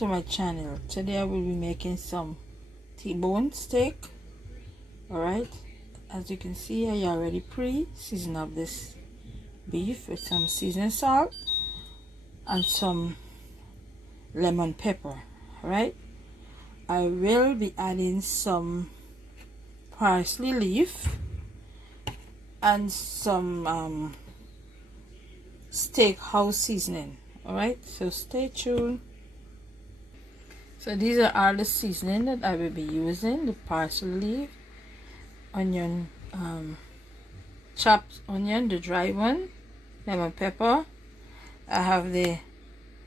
to my channel. Today I will be making some T-bone steak. Alright, as you can see, I already pre-seasoned up this beef with some seasoning salt and some lemon pepper. Alright, I will be adding some parsley leaf and some steakhouse seasoning. Alright, so stay tuned. So these are all the seasoning that I will be using: the parsley leaf, onion, chopped onion, the dry one, lemon pepper. I have the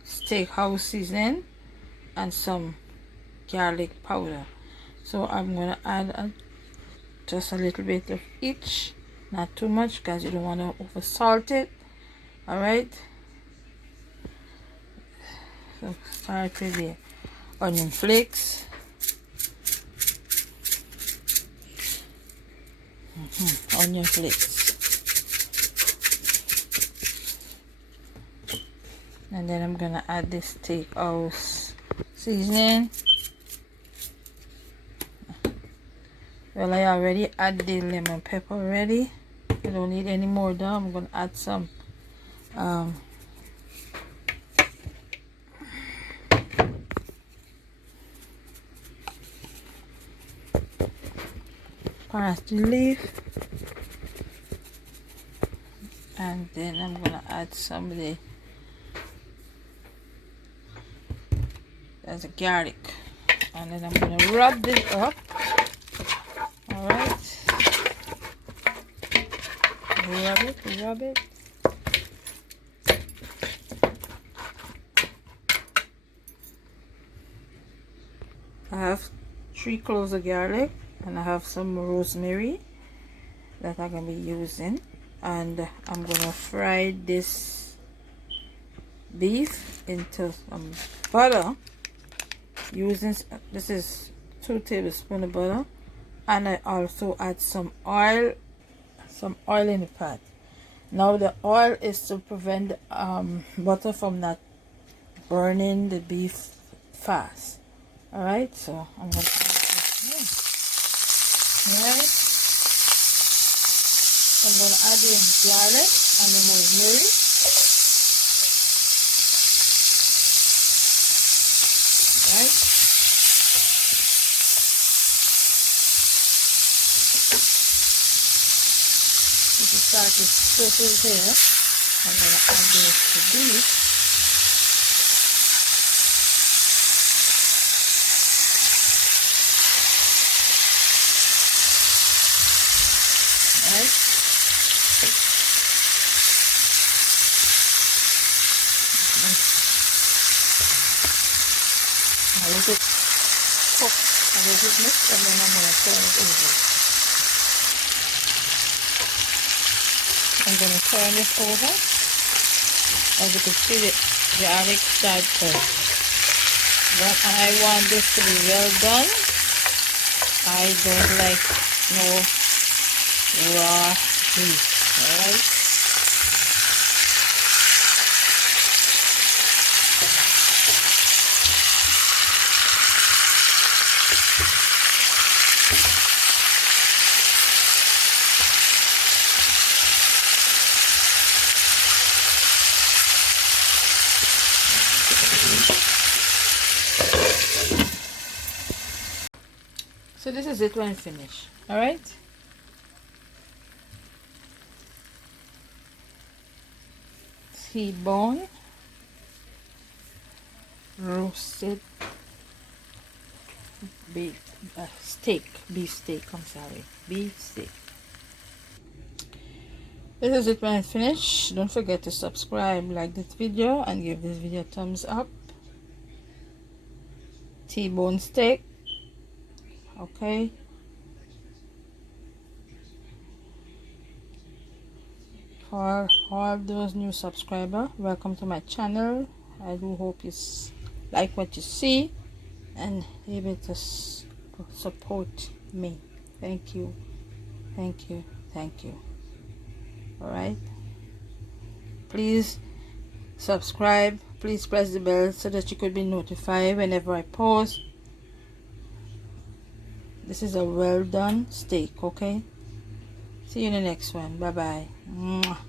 steakhouse seasoning and some garlic powder. So I'm gonna add just a little bit of each, not too much because you don't want to over salt it. Alright, so start with the onion flakes. Onion flakes, and then I'm gonna add this steakhouse seasoning. Well, I already added the lemon pepper already. I don't need any more though. I'm gonna add some parsley leaf, and then I'm gonna add some of the garlic, and then I'm gonna rub this up. All right, rub it. I have 3 cloves of garlic, and I have some rosemary that I'm gonna be using, and I'm gonna fry this beef into some butter using, this is 2 tablespoons of butter, and I also add some oil in the pot. Now the oil is to prevent butter from not burning the beef fast. All right, so I'm gonna add this. Alright, I'm going to add the garlic and the rosemary. Right. If you start to sizzle here, I'm going to add the beef. Right. I let it cook a little bit, and then I'm going to turn it over. I'm going to turn this over. As you can see, the garlic started to, but I want this to be well done. I don't like no raw beef. Alright, so this is it when it's finished. Alright, T-bone roasted beef steak. I'm sorry, beef steak. This is it when it's finished. Don't forget to subscribe, like this video, and give this video a thumbs up. T-bone steak. Okay, for all those new subscribers, welcome to my channel. I do hope you like what you see and able to support me. Thank you. All right, please subscribe, please press the bell so that you could be notified whenever I post. This is a well done steak. Okay, see you in the next one. Bye bye.